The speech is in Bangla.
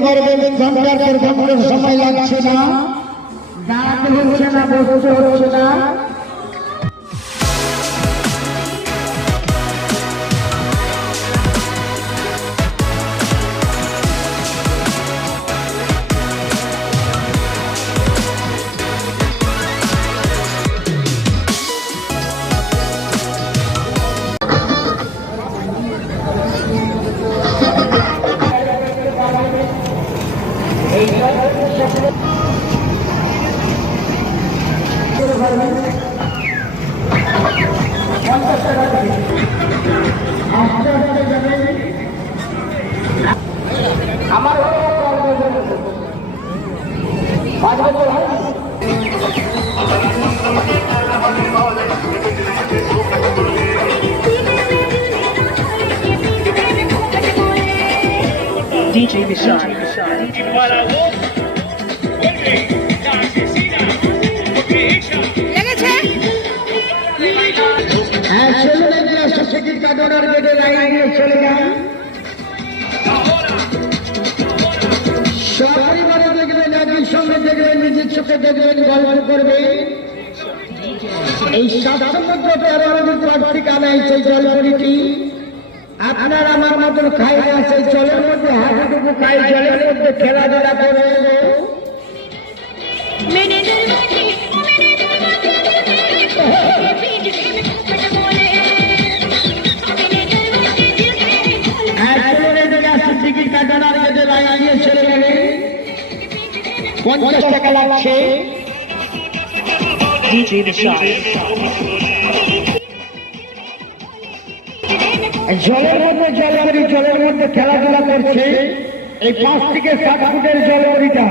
ঘন্টার পর ঘন্টার সময় লাগছে না, দাঁড়াতে হচ্ছে না, বসতে হচ্ছে না। আমার DJ Vishal. হ্যাঁ, চলে গিয়ে সোসাইটির কাটানোর গেটে লাইন দিয়ে চলে যান। সপরিবারে দেখবেন, একই সঙ্গে দেখবেন, নিজের চোখে দেখবেন, গল্প করবে। এই 713 প্রার্থী কানাই সেই জলপরিটি আপনার আমার মতন খাই না, সেই জলের মধ্যে হাঁটুটুকু খাই, জলের মধ্যে খেলাধুলা করে। টিকিট কাটানোর গেটে লাইন দিয়ে চলে গেলে 50 টাকা লাগছে। DJ Vishal. জলের মধ্যে খেলাধুলা করছে এই 5 থেকে 7 ফুটের জলপরিটা।